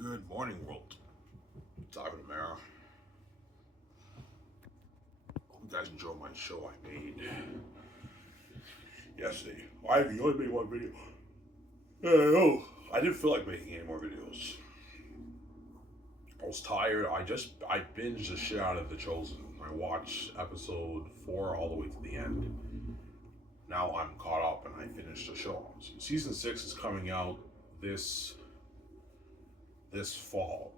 Good morning, world. It's Ivan Amara. Hope you guys enjoy my show I made yesterday. I only made one video. I didn't feel like making any more videos. I was tired. I binged the shit out of The Chosen. I watched episode 4 all the way to the end. Now I'm caught up and I finished the show. Season 6 is coming out this fall.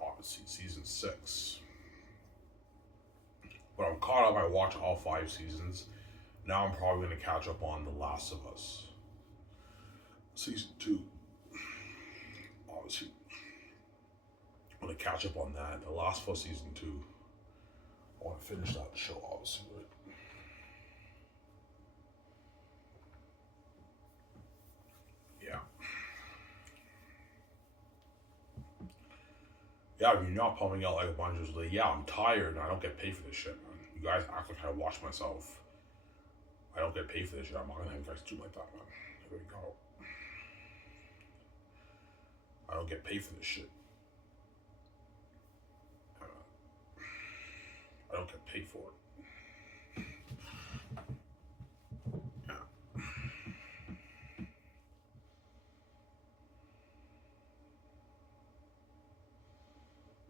Obviously, season 6. But I'm caught up. I watched all 5 seasons. Now I'm probably going to catch up on The Last of Us. Season 2. Obviously, I'm going to catch up on that. The Last of Us Season 2. I want to finish that show, obviously. But yeah. Yeah, if you're not pumping out like a bunch of like, yeah, I'm tired and I don't get paid for this shit, man. You guys act like I watch myself. I don't get paid for this shit. I'm not gonna have you guys do like that, man. There we go. I don't get paid for this shit. I don't get paid for it. Yeah.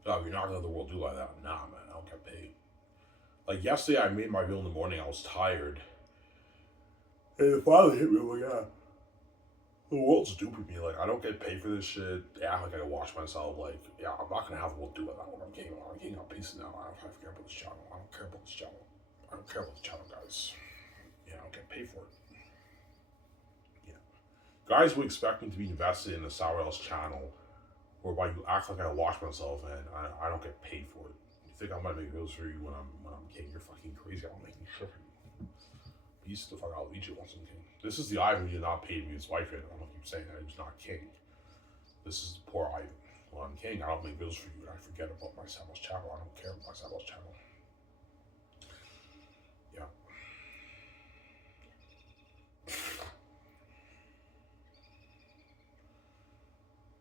Yeah, if you're not gonna let the world do like that, nah, man, I don't get paid. Like yesterday, I made my video in the morning. I was tired. And it finally hit me. I'm like, yeah, the world's stupid me. Like, I don't get paid for this shit. They act like I watch myself. Like, yeah, I'm not gonna have the world do it that when I'm king. I'm king. I'm peace now. I don't care about this channel. I don't care about this channel. I don't care about the channel, guys. Yeah, I don't get paid for it. Yeah, guys would expect me to be invested in the Sour Else channel, whereby you act like I watch myself and I don't get paid for it. You think I'm gonna make videos for you when I'm king? You're fucking crazy. I'm making shit for you. Beast the fuck out of Egypt once I'm king. This is the Ivan who did not pay me his wife yet. I don't keep saying that he was not king. This is the poor Ivan. When I'm king, I don't make videos for you and I forget about my Samuel's channel. I don't care about my Samuel's channel. Yeah.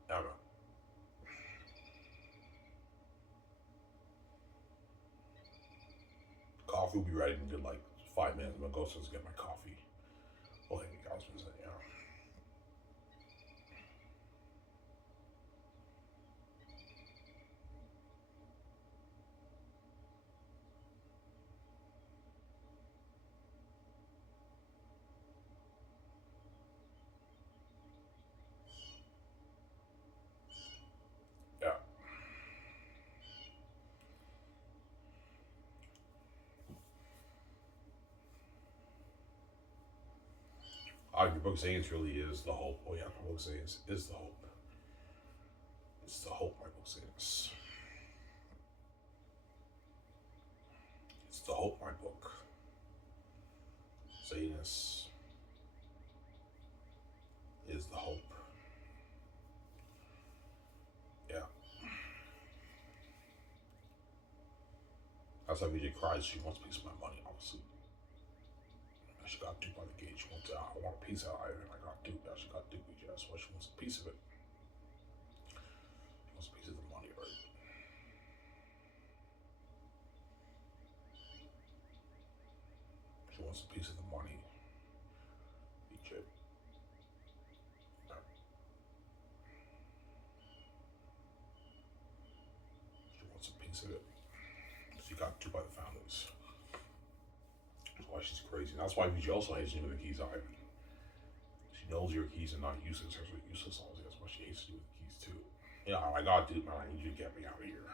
Yeah, man. Coffee will be ready in good like 5 minutes. I'm gonna go upstairs and get my coffee. Oh, thank you guys for saying, yeah. Yeah. Your book saying really is the hope. Oh yeah, my book saying is the hope. It's the hope, my book says. It's the hope, my book. Saying this is the hope. Yeah. That's why VJ cries. She wants a piece of my money, obviously. She got duped by the gate. She wants I want a piece of it. I got duped. She got duped. That's why she wants a piece of it. She wants a piece of the money, right? She wants a piece of the money. VJ. Yeah. She wants a piece of it. She got duped by the founders. That's why she's crazy. That's why VJ also hates you with the keys, Ivan. She knows your keys are not useless. They're useless. Obviously, that's why she hates you with the keys too. Yeah, I got duped, man. I need you to get me out of here.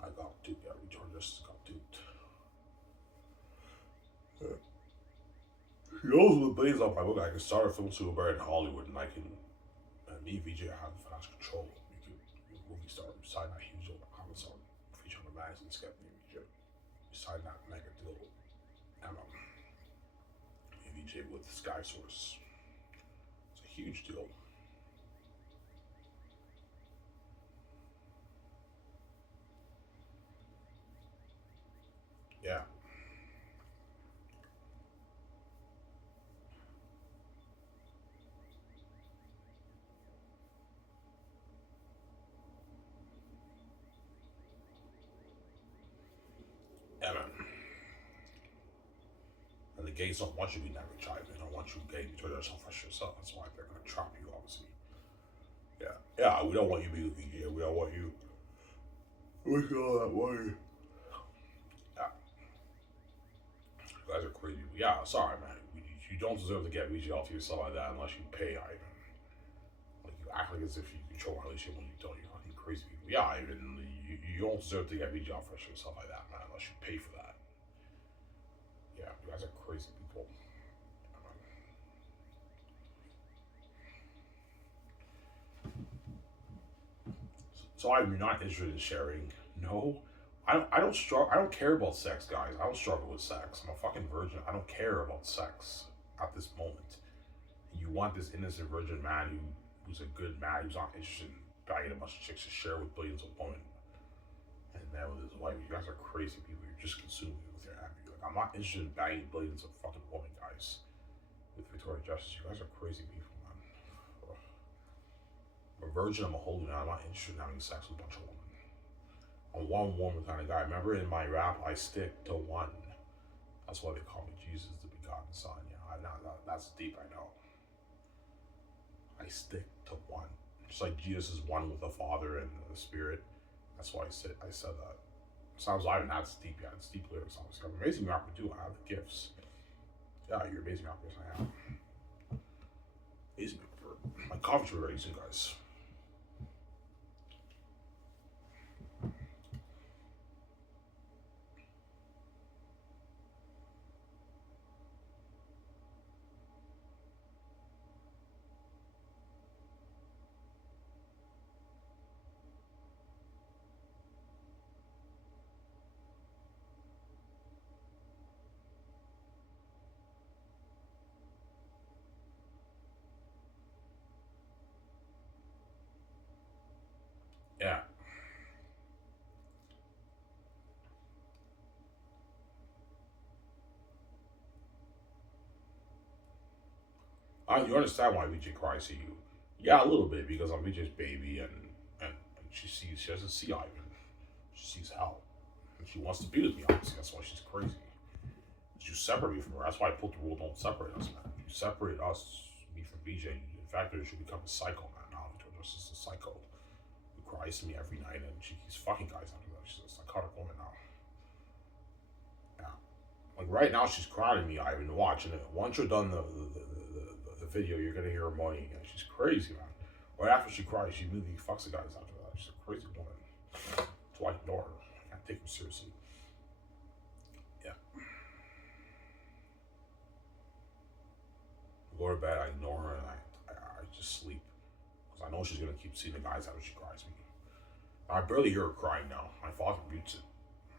I got duped. Yeah, Return just got duped. Yeah. She knows what plays off my book. I can start a film super in Hollywood, and I can. And me, VJ, have the financial control. We could be a movie star. We sign that huge Amazon feature on the magazine. Skip me, VJ. We sign that mega deal. And VJ with Skiv SOURCE. It's a huge deal. Yeah. the gays don't want you to be that rich either. They don't want you getting to yourself for yourself. That's why they're gonna trap you, obviously. Yeah, yeah. We don't want you to be looking gay. We don't want you with all that money. Yeah, you guys are crazy. Yeah, sorry, man. You don't deserve to get reached out to yourself like that unless you pay, Ivan. Like you act like as if you control a relationship when you don't. You're fucking crazy people. Yeah, Ivan. You don't deserve to get reached out for yourself like that, man. Unless you pay for that. Yeah, you guys are crazy people. So I'm not interested in sharing. No, I don't struggle. I don't care about sex, guys. I don't struggle with sex. I'm a fucking virgin. I don't care about sex at this moment. You want this innocent virgin man who's a good man who's not interested in banging a bunch of chicks to share with billions of women, and then with his wife. You guys are crazy people. You're just consuming it with your happy. Like I'm not interested in banging billions of fucking women, guys. With Victoria Justice, you guys are crazy people, man. Ugh. I'm a virgin. I'm a holy man. I'm not interested in having sex with a bunch of women. I'm a one woman kind of guy. Remember in my rap, I stick to one. That's why they call me Jesus, the begotten Son. Yeah, that's deep. I know. I stick to one. Just like Jesus is one with the Father and the Spirit. That's why I said that. Sounds like that's deep. Yeah, it's deep lyrics. Obviously, I'm an amazing rapper too. I have the gifts. Yeah, you're amazing rappers. I am. Amazing rapper. My coffee's very soon, guys. Yeah. You understand why VJ cries to you? Yeah, a little bit because I'm VJ's baby, and she doesn't see Ivan. She sees hell, and she wants to be with me. Obviously, that's why she's crazy. You separate me from her. That's why I put the rule: don't separate us, man. You separate us, me from VJ. In fact, you should become a psycho, man. Now Victoria Justice is a psycho who cries to me every night, and she's fucking guys after that. She's a psychotic woman now. Yeah, like right now she's crying to me. I've been watching it. Once you're done the video, you're gonna hear her moaning again. She's crazy, man. Right after she cries, she immediately fucks the guys after that. She's a crazy woman. That's why I ignore her. I can't take her seriously. Yeah. Go to bed, I ignore her, and I just sleep. Because I know she's gonna keep seeing the guys after she cries me. I barely hear her crying now. My father mutes it.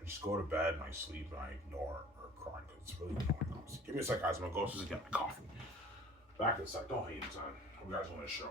I just go to bed and I sleep and I ignore her crying because it's really annoying. Give me a sec, guys. I'm gonna go upstairs and get my coffee. Back in a sec. Don't hate me, son. Hope you guys want to show.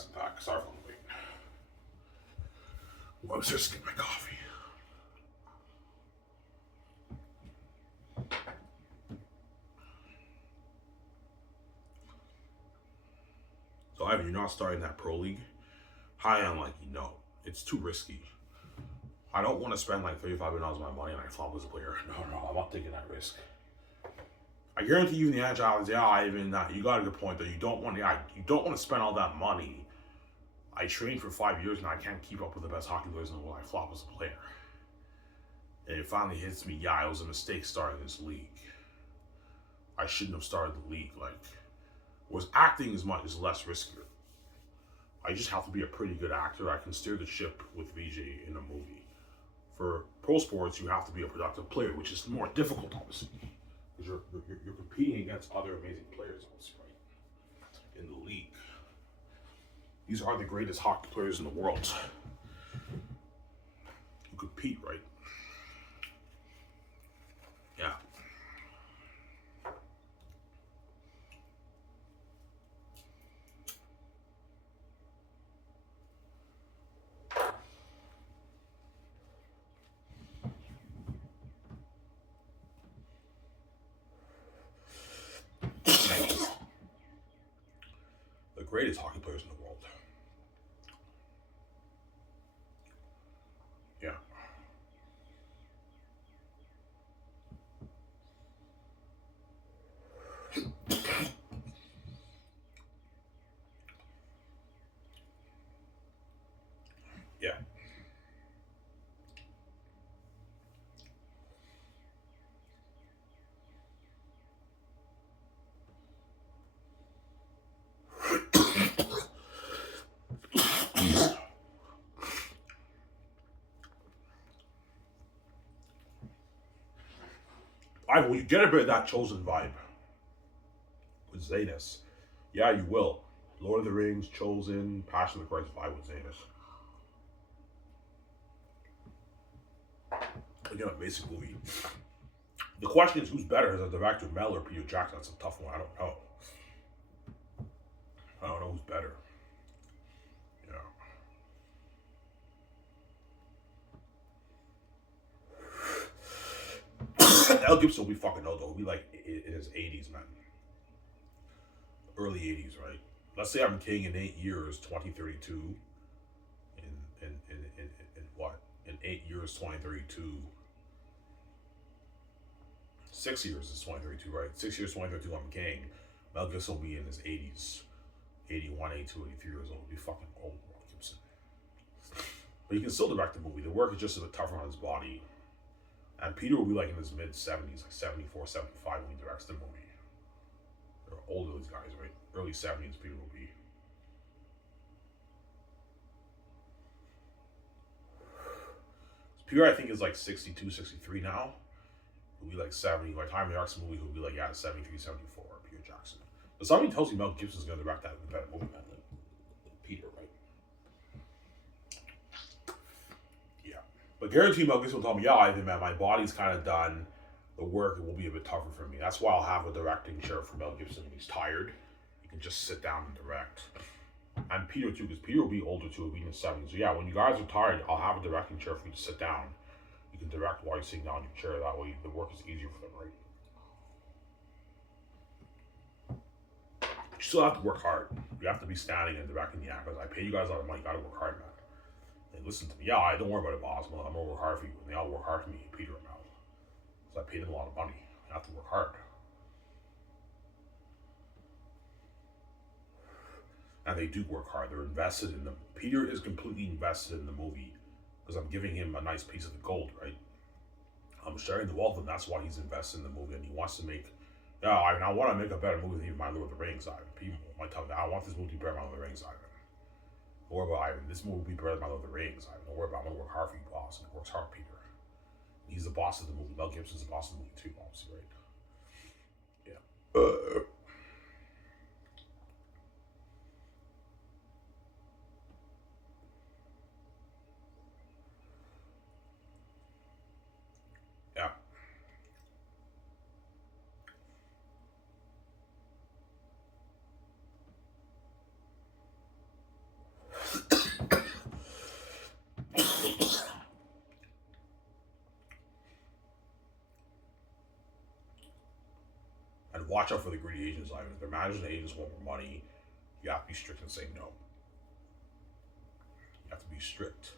guys, I'm back. Sorry for the wait. Well, I was just getting my coffee. So, Ivan, you're not starting that pro league? High unlikely, no. It's too risky. I don't want to spend like $35 million of my money and I flop as a player. No, I'm not taking that risk. I guarantee you in the agile, Ivan, you got a good point though. You don't want to spend all that money. I trained for 5 years and I can't keep up with the best hockey players in the world. I flop as a player. And it finally hits me, it was a mistake starting this league. I shouldn't have started the league. Acting is less riskier. I just have to be a pretty good actor. I can steer the ship with VJ in a movie. For pro sports, you have to be a productive player, which is more difficult, obviously. Because you're competing against other amazing players, obviously, right? In the league. These are the greatest hockey players in the world. You compete, right? Yeah. The greatest hockey players in the world. Yeah. Yeah. Will you get a bit of that Chosen vibe with Zanus? Yeah, you will. Lord of the Rings, Chosen, Passion of the Christ vibe with Zanus. Again, amazing movie. The question is, who's better, as a director, Mel or Peter Jackson? That's a tough one. I don't know. I don't know who's better. Yeah. Mel Gibson will be fucking old though. He'll be like in his 80s, man. Early 80s, right? Let's say I'm king in 8 years, 2032. In what? In 8 years, 2032. 6 years is 2032, right? 6 years, 2032, I'm king. Mel Gibson will be in his 80s. 81, 82, 83 years old. He'll be fucking old, Mel Gibson. But he can still direct the movie. The work is just a bit tougher on his body. And Peter will be like in his mid-70s, like 74, 75 when he directs the movie. They're older, these guys, right? Early 70s, Peter will be. Peter, I think, is like 62, 63 now. He'll be like 70. By the time he directs the movie, he'll be like, 73, 74, Peter Jackson. But somebody tells me Mel Gibson's going to direct that better movie than Peter, right? Yeah. But guarantee Mel Gibson will tell me, I think, man, my body's kind of done. The work will be a bit tougher for me. That's why I'll have a directing chair for Mel Gibson when he's tired. He can just sit down and direct. And Peter too, because Peter will be older too, he'll be in his 70s. So yeah, when you guys are tired, I'll have a directing chair for you to sit down. You can direct while you're sitting down in your chair. That way the work is easier for them, right? You still have to work hard. You have to be standing and directing the actors. I pay you guys a lot of money. You got to work hard, man. And listen to me. I don't worry about it, boss. I'm going to work hard for you. And they all work hard for me, Peter and Mel. So I pay them a lot of money. I have to work hard. And they do work hard. They're invested in them. Peter is completely invested in the movie because I'm giving him a nice piece of the gold, right? I'm sharing the wealth, and that's why he's invested in the movie. And he wants to make, I want to make a better movie than even my Lord of the Rings, Ivan. People might tell me, I want this movie to be better than my Lord of the Rings, Ivan. Don't worry about Ivan. This movie will be better than my Lord of the Rings, Ivan. Don't worry about it. I'm going to work hard for you, boss. And he works hard, Peter. He's the boss of the movie. Mel Gibson's the boss of the movie too, obviously, right? Yeah. Yeah. watch out for the greedy agents, Ivan. If their managers and agents want more money, you have to be strict and say no. You have to be strict.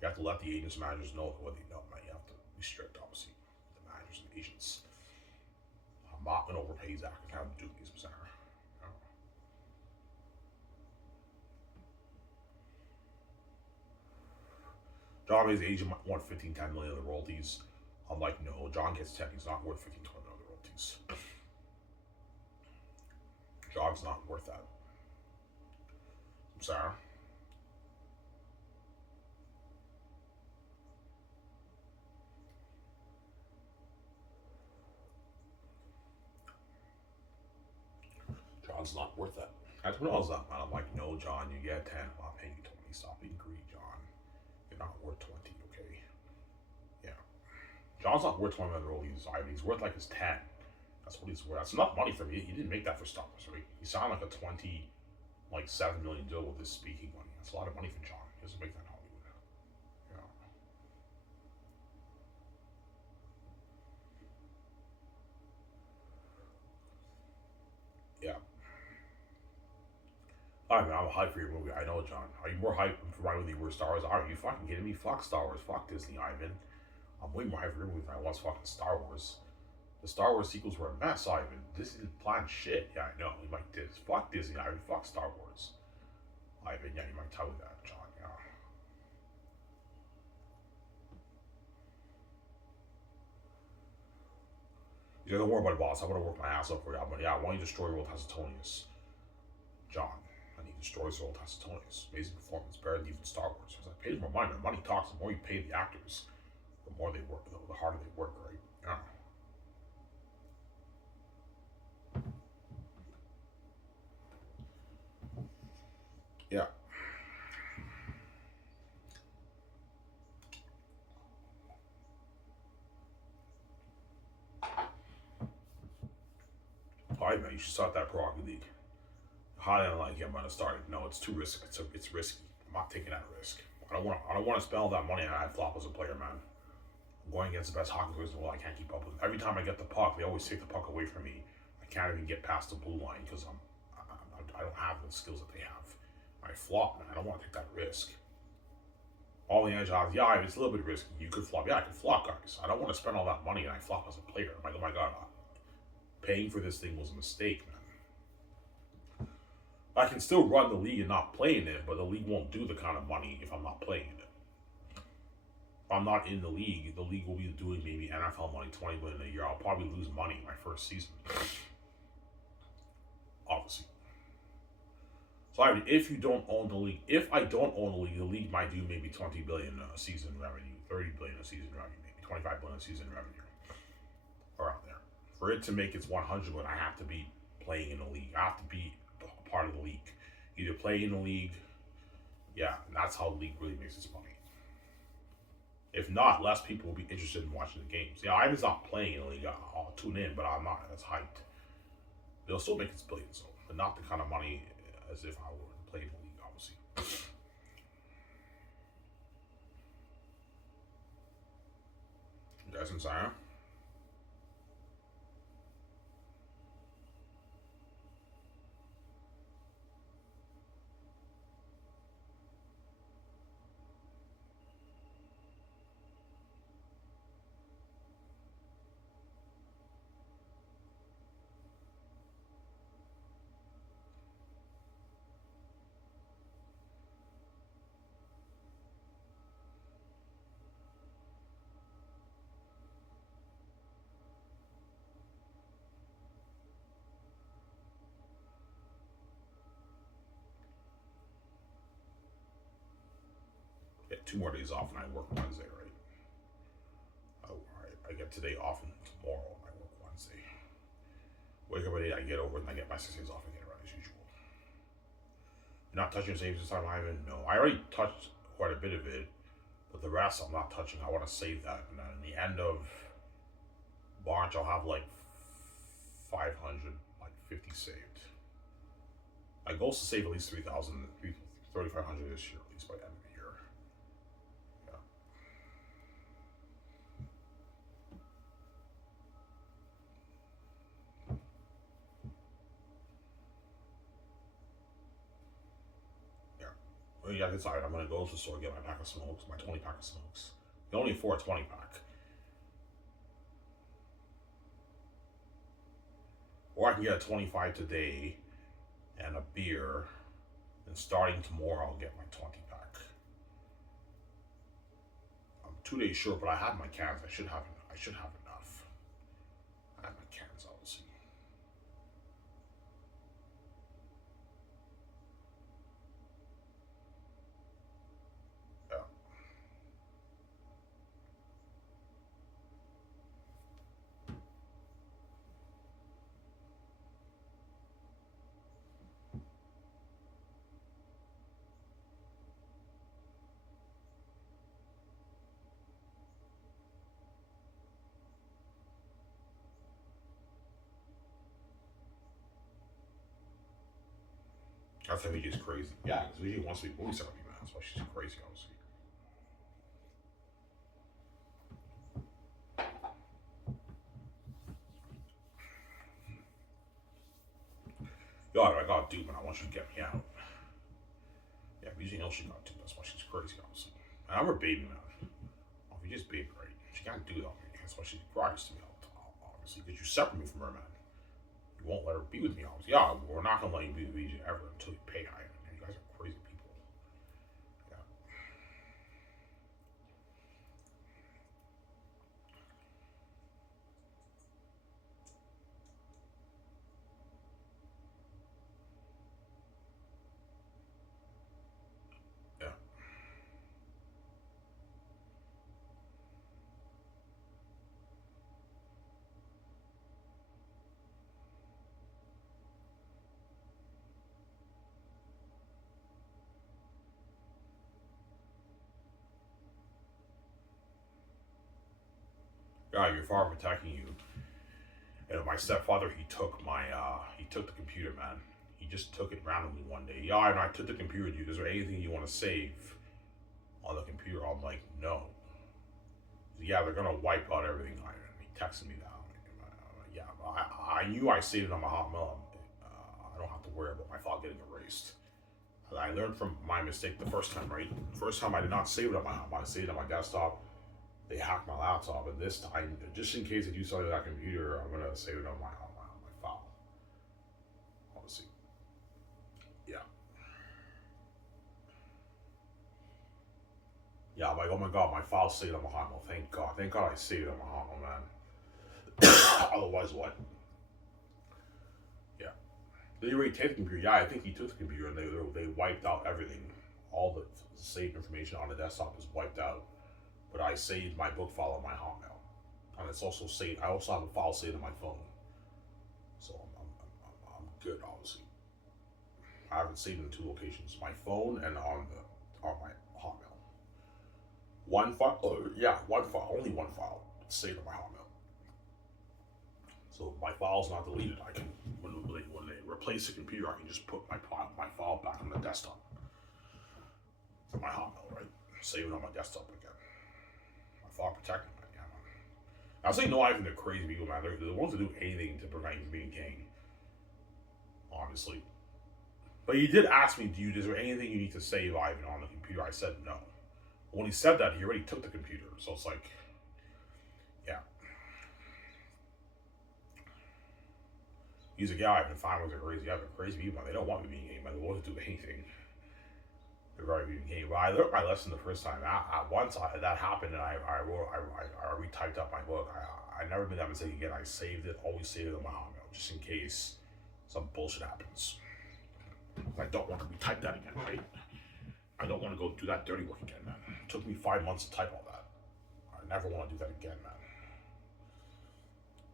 You have to let the agents and managers know what they know, man. You have to be strict, obviously, with the managers and agents. I'm not going to overpay Zach and have him do these, Sarah. John May's agent might want 15, 10 million of the royalties. I'm like, no, John gets 10. He's not worth 15, 20 million of the royalties. John's not worth that. I'm sorry. John's not worth that. I told all that, man. I'm like, no, John, you get 10. I'm not paying you 20. Stop being greedy, John. You're not worth 20, okay? Yeah. John's not worth 20 million royalties, Ivan. He's worth like his 10. That's what he's worth. That's enough money for me. He didn't make that for Star Wars, right? He signed like a 7 million deal with his speaking money. That's a lot of money for John. He doesn't make that in Hollywood. Yeah. Yeah. I mean, I'm hyped for your movie. I know, John. Are you more hyped for my movie than Star Wars? Are you fucking kidding me? Fuck Star Wars. Fuck Disney, Ivan. I'm way more hyped for your movie than I was fucking Star Wars. The Star Wars sequels were a mess, Ivan. Disney didn't plan shit. Yeah, I know. You might fuck Disney, Ivan. Fuck Star Wars. Ivan, yeah, you might tell me that, John. Yeah. Yeah, don't worry about it, boss. I'm gonna work my ass off for you. But yeah, I want you to destroy World Tacitonius. John, and he destroys World Tacitonius. Amazing performance, better than even Star Wars. Because I paid more money. The money talks. The more you pay the actors, the more they work, the harder they work, right? Yeah. Yeah. Alright, man, you should start that Pro Hockey League. Highly unlikely I'm gonna start it. No, it's too risky. It's risky. I'm not taking that risk. I don't want to spend all that money and I flop as a player, man. I'm going against the best hockey players in the world. I can't keep up with them. Every time I get the puck, they always take the puck away from me. I can't even get past the blue line because I don't have the skills that they have. I flop, man. I don't want to take that risk. All the edge odds, yeah, it's a little bit risky. You could flop. Yeah, I could flop, guys. I don't want to spend all that money and I flop as a player. I'm like, oh my god, paying for this thing was a mistake, man. I can still run the league and not play in it, but the league won't do the kind of money if I'm not playing in it. If I'm not in the league will be doing maybe NFL money, 20 million a year. I'll probably lose money in my first season. Obviously. So if you don't own the league, if I don't own the league might do maybe 20 billion a season revenue, 30 billion a season revenue, maybe 25 billion a season revenue, around there. For it to make its 100 billion, I have to be playing in the league. I have to be a part of the league. Either play in the league, yeah, and that's how the league really makes its money. If not, less people will be interested in watching the games. Yeah, Ivan's not playing in the league. I'll tune in, but I'm not as hyped. They'll still make its billions, though, but not the kind of money as if I were to play in the league, obviously. You guys inside? Yeah, 2 more days off and I work Wednesday, right? Oh, alright. I get today off and tomorrow and I work Wednesday. Wake up at 8, I get over it and I get my 6 days off again, right, as usual. You're not touching your savings this time, Ivan? No. I already touched quite a bit of it, but the rest I'm not touching. I want to save that. And then at the end of March, I'll have like 500, like 50 saved. My goal is to save at least 3,000, 3,500 this year, at least by the end of the year. yeah, I decided I'm gonna go to the store, get my pack of smokes, my 20 pack of smokes. You only afford a 20 pack. Or I can get a 25 today and a beer, and starting tomorrow I'll get my 20 pack. I'm 2 days short, but I have my cans. I should have enough. I have my cans, obviously. Yeah. That's why VJ's crazy. Yeah, because VJ wants to be movie star, man. That's why she's crazy, obviously. Yo, I got dude, man. I want you to get me out. Yeah, VJ knows she got dude. That's why she's crazy, obviously. And I'm her baby, man. Oh, VJ's baby, right? She can't do that. That's why she cries to me all the time, obviously. Because you separate me from her, man. You won't let her be with me, obviously. Yeah, we're not gonna let you be with VJ ever until you pay higher. You guys are crazy people. Yeah. Yeah. Yeah, your father protecting you. And my stepfather, he took the computer, man. He just took it randomly one day. Yeah, and I took the computer, dude. Is there anything you want to save on the computer? I'm like, no. Yeah, they're gonna wipe out everything. He texted me that. Yeah, I knew I saved it on my Hotmail. I don't have to worry about my file getting erased. I learned from my mistake the first time, right? First time I did not save it on my Hotmail. I saved it on my desktop. They hacked my laptop, and this time, just in case they do something to that computer, I'm gonna save it on my file. Obviously, yeah, yeah. I'm like, oh my god, my file's saved on my Hotmail. Thank God, I saved it on my Hotmail, man. Otherwise, what? Yeah, they already take the computer. Yeah, I think he took the computer, and they wiped out everything. All the saved information on the desktop is wiped out. But I saved my book file on my Hotmail, and it's also saved. I also have a file saved on my phone, so I'm good. Obviously, I haven't saved in 2 locations: my phone and on my Hotmail. One file, yeah, one file, only one file saved on my Hotmail. So my file's not deleted. I can when they replace the computer, I can just put my file back on the desktop from my Hotmail, right? Save it on my desktop again. My file protected, man. Yeah, man. I'm saying no, Ivan, they're crazy people, man. They're the ones that do anything to prevent you from being king. Obviously. But he did ask me, is there anything you need to save, Ivan, on the computer? I said no. When he said that, he already took the computer. So it's like, yeah. He's like, yeah, I've been fine with it crazy. Yeah, they're crazy people, man. They don't want me being king, man. They won't do anything. They're very being king. But I learned my lesson the first time. Once that happened, and I retyped up my book. I never made that mistake again. I saved it, always saved it on my Hotmail, just in case some bullshit happens. I don't want to retype that again, right? I don't want to go do that dirty work again, man. It took me 5 months to type all that. I never want to do that again, man.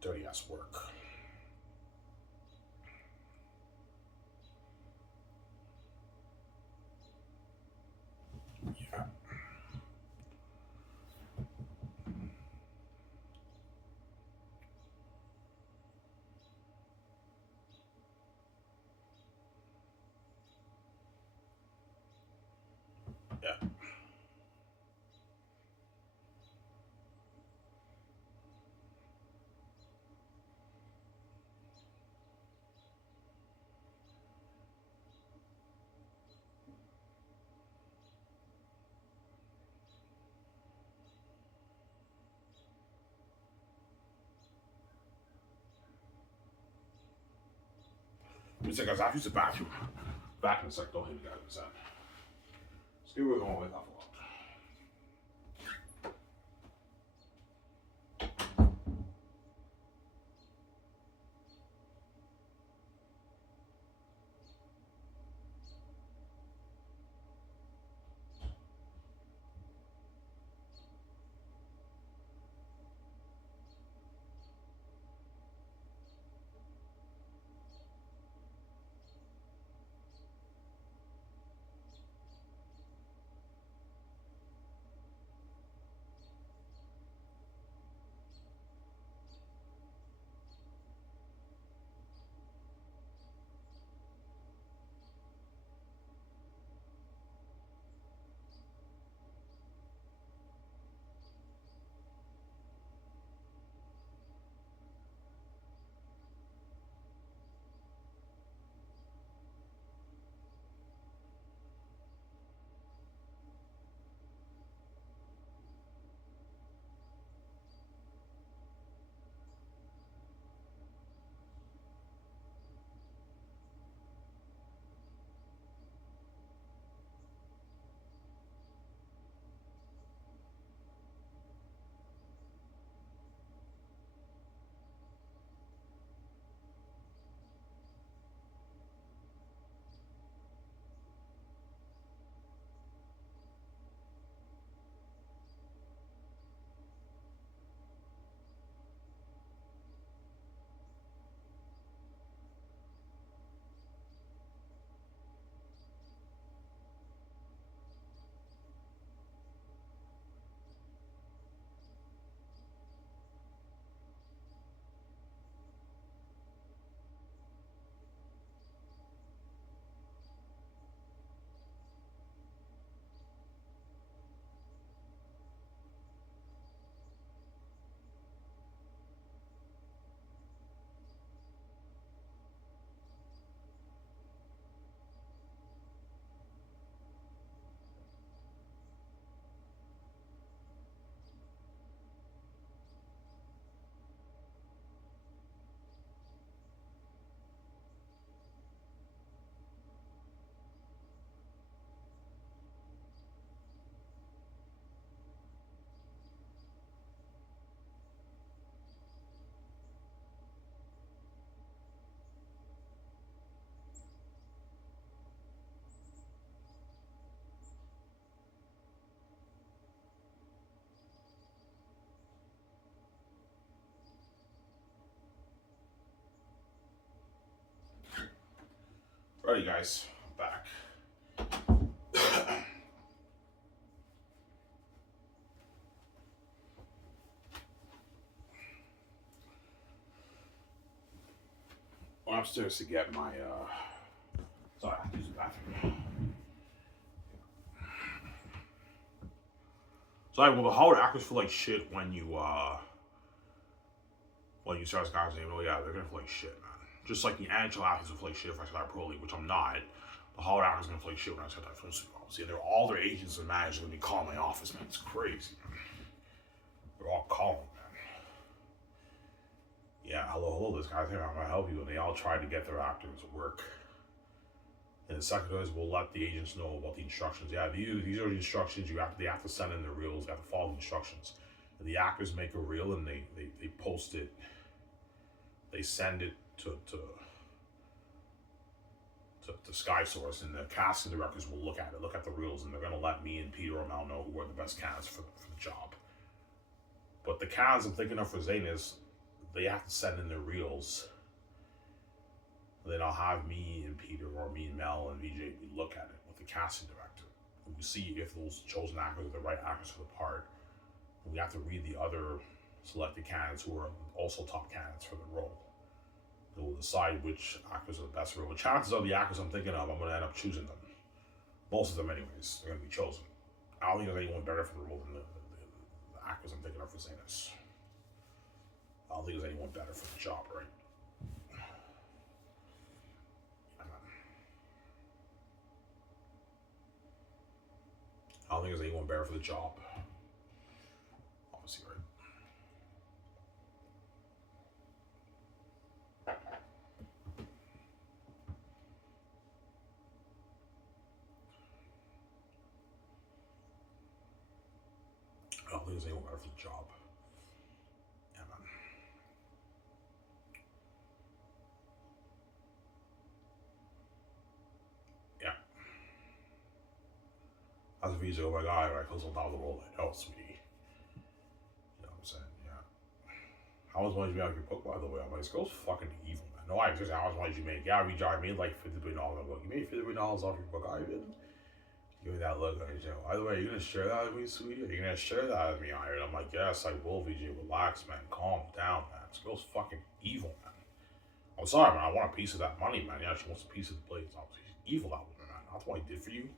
Dirty ass work. Yeah. Yeah. It's like, guys, I have to use the bathroom. Back in a sec. Don't hit me, guys. What's that? Let's get where we're going with that. Alrighty, guys, I'm back. Went upstairs to get my, sorry, I have to use the bathroom. Sorry, well, the Hollywood actors feel like shit when you start guys saying, oh yeah, they're gonna feel like shit, man. Just like the NHL athletes will feel like shit if I start Pro League, which I'm not. The Hollywood actors are gonna feel like shit when I start that film studio. See, they're all their agents and managers gonna be calling my office, man. It's crazy, man. They're all calling, man. Yeah, hello, this guy's here. I'm gonna help you. And they all try to get their actors to work. And the secretaries will let the agents know about the instructions. Yeah, these are the instructions. They have to send in the reels. They have to follow the instructions. And the actors make a reel and they post it. They send it to Skiv SOURCE, and the casting directors will look at the reels, and they're going to let me and Peter or Mel know who are the best candidates for the job. But the candidates I'm thinking of for Zane is they have to send in their reels. Then I'll have me and Peter or me and Mel and VJ, we look at it with the casting director. And we see if those chosen actors are the right actors for the part. And we have to read the other selected candidates who are also top candidates for the role. And we'll decide which actors are the best for it. The chances are the actors I'm thinking of, I'm going to end up choosing them. Most of them anyways, they're going to be chosen. I don't think there's anyone better for the role than the actors I'm thinking of for Zanus. I don't think there's anyone better for the job, right? I don't think there's anyone better for the job. Obviously, right? think there's anyone better for the job. Yeah, man. Yeah. As a visa, oh my god, when I close on top of the world, I know, sweetie. You know what I'm saying? Yeah. How much money did you make off your book, by the way? I'm like, this girl's fucking evil, man. No, I just how much money did you make? Yeah, I made like $50 billion off my book. You made $50 billion off your book, Ivan? Give me that look, VJ. By the way, are you gonna share that with me, sweetie? Are you gonna share that with me, Iron? I'm like, yes, I will, VJ. Relax, man. Calm down, man. This girl's fucking evil, man. I'm sorry, man. I want a piece of that money, man. Yeah, she wants a piece of the blades. Obviously, she's evil, that woman, man. That's what I did for you.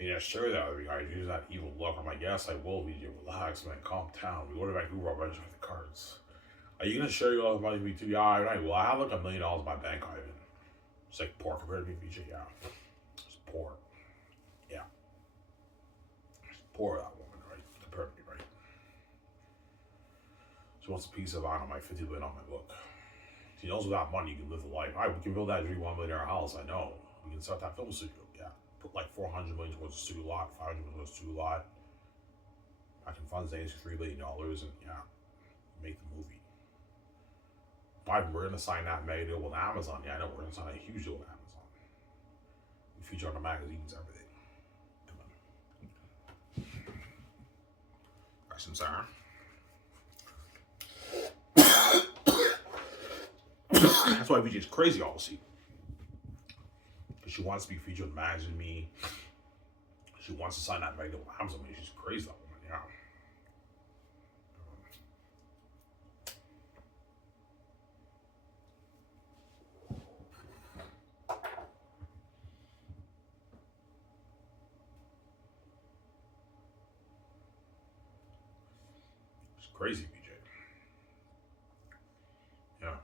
And yeah, share that with me, Iron. Use that evil look. I'm like, yes, I will, VJ. Relax, man. Calm down. We go to Vancouver. I'll register the cards. Are you gonna share all the money with me too? Yeah, all right. Well, I have like $1 million in my bank, Ivan. It's like poor compared to me, VJ. Yeah, it's poor. Yeah. Poor that woman, right? Compared to me, right? She wants a piece of, I don't know, my $50 billion on my book. She knows with that money you can live the life. All right, we can build that dream $1 million house. I know. We can start that film studio. Yeah, put like $400 million towards the studio lot, $500 million towards the studio lot. I can fund things for $3 billion, and yeah, make the movie. We're gonna sign that mega deal with Amazon. Yeah, I know we're gonna sign a huge deal with Amazon. We feature on the magazines, everything. Some Sarah. That's why VJ's crazy, obviously. Because she wants to be featured in Magazine Me. She wants to sign that mega deal with Amazon. She's crazy, that woman, yeah. It's crazy, VJ. Yeah.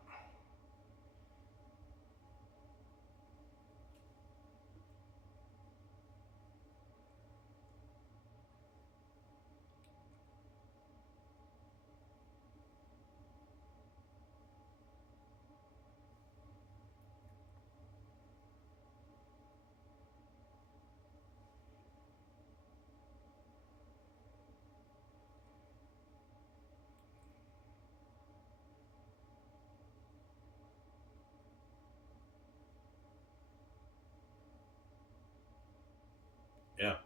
Yeah.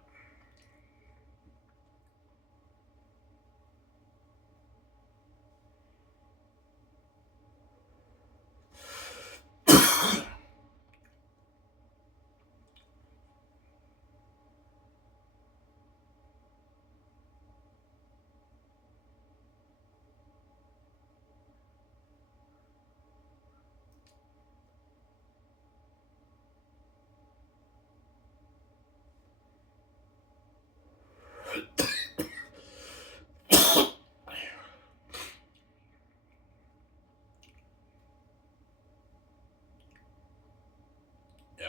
Yeah.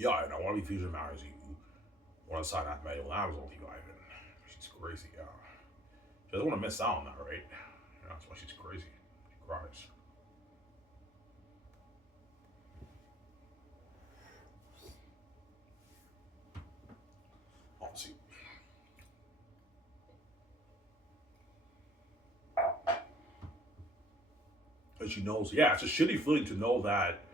Yeah, and I want to be featured in Magazine. I want to sign that mega deal with Amazon with you, Ivan. She's crazy, yeah. She doesn't want to miss out on that, right? Yeah, that's why she's crazy. She cries. Obviously. And she knows, yeah, it's a shitty feeling to know that,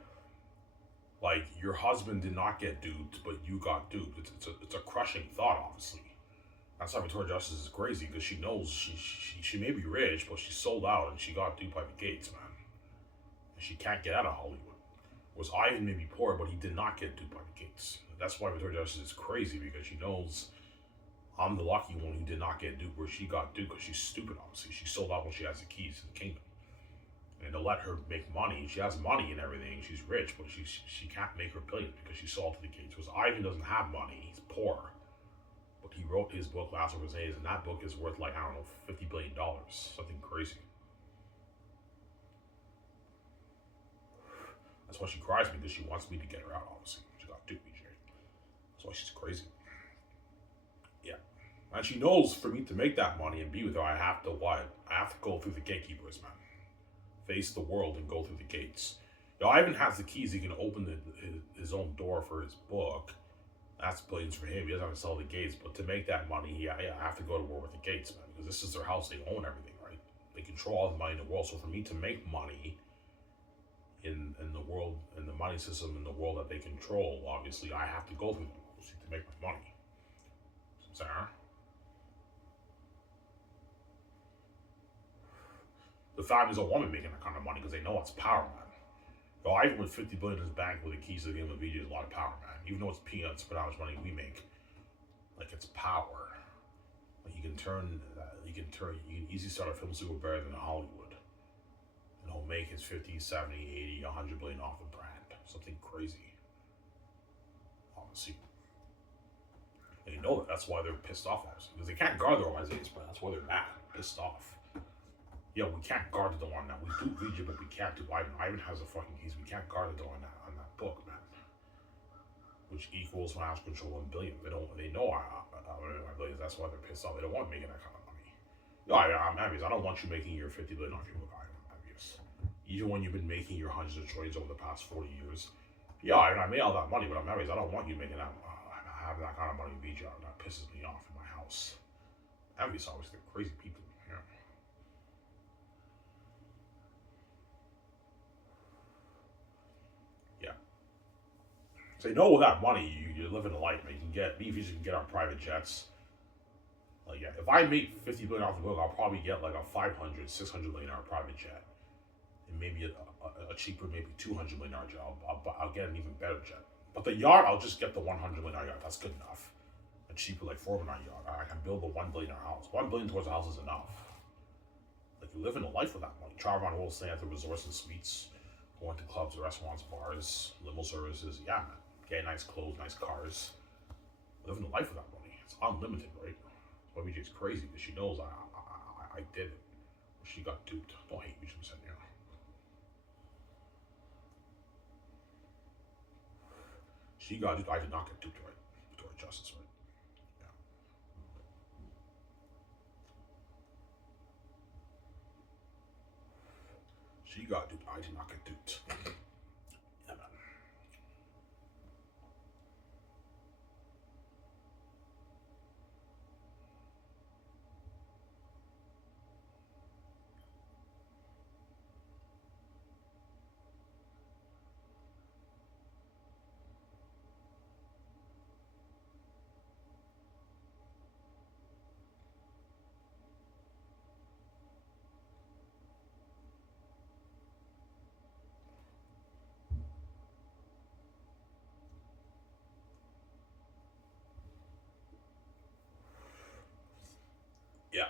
like, your husband did not get duped, but you got duped. It's a crushing thought, obviously. That's why Victoria Justice is crazy, because she knows she may be rich, but she's sold out and she got duped by the gates, man. And she can't get out of Hollywood. Whereas Ivan may be poor, but he did not get duped by the gates. That's why Victoria Justice is crazy, because she knows I'm the lucky one who did not get duped, where she got duped because she's stupid, obviously. She sold out when she has the keys to the kingdom. And to let her make money, she has money and everything, she's rich, but she can't make her billions because she sold to the gates. Whereas Ivan doesn't have money, he's poor. But he wrote his book, Last of His Days, and that book is worth like, I don't know, $50 billion. Something crazy. That's why she cries me, because she wants me to get her out, obviously. She got duped, BJ. That's why she's crazy. Yeah. And she knows for me to make that money and be with her, I have to what? I have to go through the gatekeepers, man. Face the world and go through the gates. Ivan has the keys. He can open his own door for his book, That's billions for him. He doesn't have to sell the gates, but to make that money, yeah, I have to go to war with the gates, man, because this is their house. They own everything, right? They control all the money in the world. So for me to make money in the world, in the money system in the world that they control, obviously I have to go through them, obviously, to make my money. So, the fact is, a woman making that kind of money because they know it's power, man. Yo, even with 50 billion in his bank with the keys to the game of VJ is a lot of power, man. Even though it's peanuts for how much money we make, like it's power. Like you can easily start a film studio better than Hollywood. And he'll make his 50, 70, 80, 100 billion off the brand. Something crazy. Honestly. They know that. That's why they're pissed off at us. Because they can't guard their organizations, but that's why they're mad, pissed off. Yeah, we can't guard the door on that. We do VJ, but we can't do Ivan. Ivan has the fucking keys. We can't guard the door on that book, man. Which equals financial control in billions. They know I billions. That's why they're pissed off. They don't want making that kind of money. No, I'm envious. I don't want you making your 50 billion off your book. I'm envious. Even when you've been making your hundreds of trillions over the past 40 years. Yeah, I made all that money, but I'm envious. I don't want you making that, having that kind of money in VJ. That pisses me off in my house. Envious, obviously, they're crazy people. Yeah. Yeah. So you know, with that money, you're living a life, man. You can get, me, if you can get on private jets. Like, yeah, if I make 50 billion off the book, I'll probably get like a 500, 600 million dollar private jet. And maybe a cheaper, maybe $200 million jet. I'll get an even better jet. But the yacht, I'll just get the $100 million yacht. That's good enough. A cheaper, like $4 million yacht. I can build a $1 billion house. $1 billion towards a house is enough. Like, you're living a life with that money. Travel around the world, staying at the resorts and suites, going to clubs, restaurants, bars, limo services. Yeah, man. Getting nice clothes, nice cars. Living a life with that money. It's unlimited, right? YBJ's crazy because she knows I did it. She got duped. Don't hate me, she said, yeah. She got duped. I did not get duped, right? Victoria Justice, right? Yeah. She got duped. I did not get duped. Yeah, man. Yeah.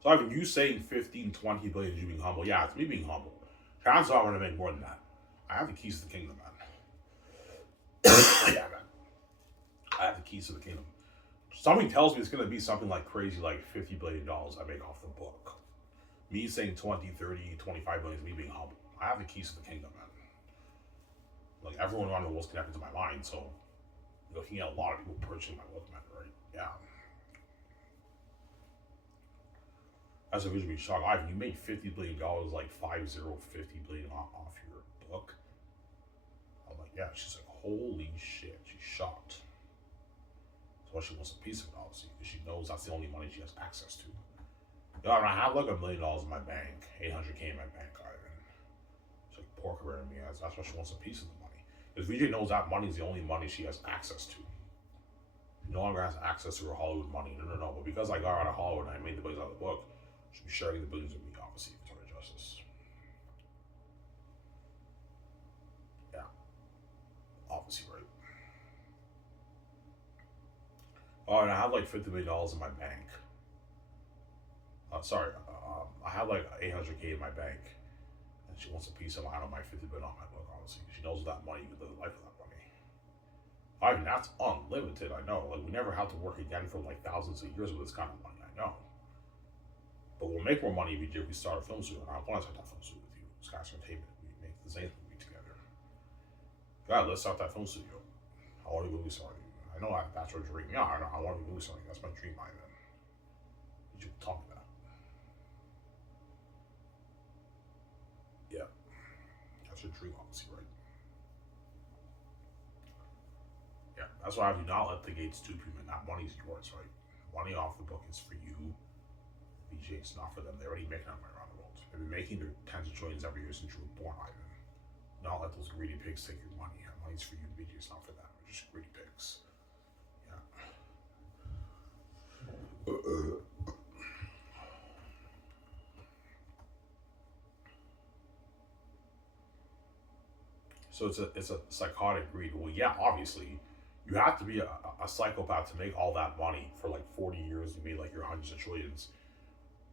So Ivan, you saying 15, 20 billion is you being humble. Yeah, it's me being humble. Chances are I'm gonna make more than that. I have the keys to the kingdom, man. Yeah, man. I have the keys to the kingdom. Something tells me it's gonna be something like crazy, like $50 billion I make off the book. Me saying 20, 30, 25 billion is me being humble. I have the keys to the kingdom, man. Like everyone around the world's connected to my mind, so you're looking at a lot of people purchasing my book, man, right? Yeah. As a visually shocked, Ivan, you made $50 billion, like 50 billion off your book. I'm like, yeah. She's like, holy shit. She's shocked. So she wants a piece of it, obviously, because she knows that's the only money she has access to. You know, I have like $1 million in my bank, 800K in my bank, Ivan. She's like, pork her in me. That's why she wants a piece of the money. Because VJ knows that money is the only money she has access to. She no longer has access to her Hollywood money. No. But because I got out of Hollywood and I made the billions out of the book, she'll be sharing the billions with me, obviously, Victoria Justice. Yeah. Obviously, right? Oh, and I have like $50 million in my bank. I have like 800K in my bank, and she wants a piece of I don't know, my 50 billion on my book. Honestly, she knows that money. You can live a life with that money. I mean, that's unlimited. I know. Like we never have to work again for like thousands of years with this kind of money. I know. But we'll make more money if we start a film studio. And I want to start that film studio with you. Sky's Entertainment. We make the Zane's movie together. God, let's start that film studio. I want to be movie starting. I know that's your dream. Yeah, I know. I want to be movie starting. That's my dream, Ivan. You should talk about. Yeah. That's drink, obviously, right? Yeah, that's why I do not let the gates dupe you, man. That money's yours, right? Money off the book is for you. VJ, it's not for them. They're already making that money around the world. They've been making their tens of trillions every year since you were born, Ivan. Not let those greedy pigs take your money. That money's for you, VJ. It's not for them. They're just greedy pigs. Yeah. So it's a psychotic greed. Well, yeah, obviously, you have to be a psychopath to make all that money for like 40 years. You made like your hundreds of trillions.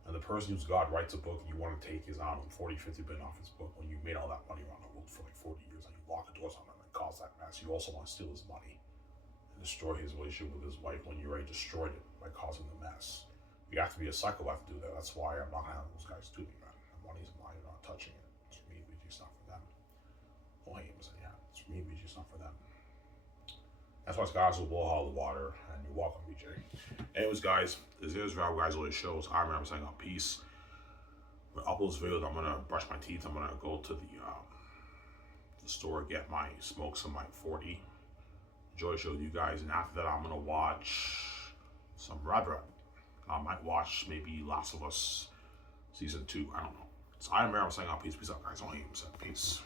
And the person who's God writes a book and you want to take his, I don't know, 40, 50 billion off his book when you made all that money around the world for like 40 years and you lock the doors on him and cause that mess. You also want to steal his money and destroy his relationship with his wife when you already destroyed it by causing the mess. You have to be a psychopath to do that. That's why I'm not having those guys do me, man. The money's mine, you're not touching it. It's for me, BG, it's not for them. Well, yeah, it's for me, BG, it's not for them. That's why guys will blow all the water, and you're welcome, BJ. Anyways, guys, this is how guys always shows. I remember saying on peace. When I upload this video, I'm gonna brush my teeth. I'm gonna go to the store, get my smokes and my 40. Enjoy the show with you guys, and after that, I'm gonna watch some Red. I might watch maybe Last of Us season 2. I don't know. So I remember saying on peace. Peace out, guys. Only him said peace.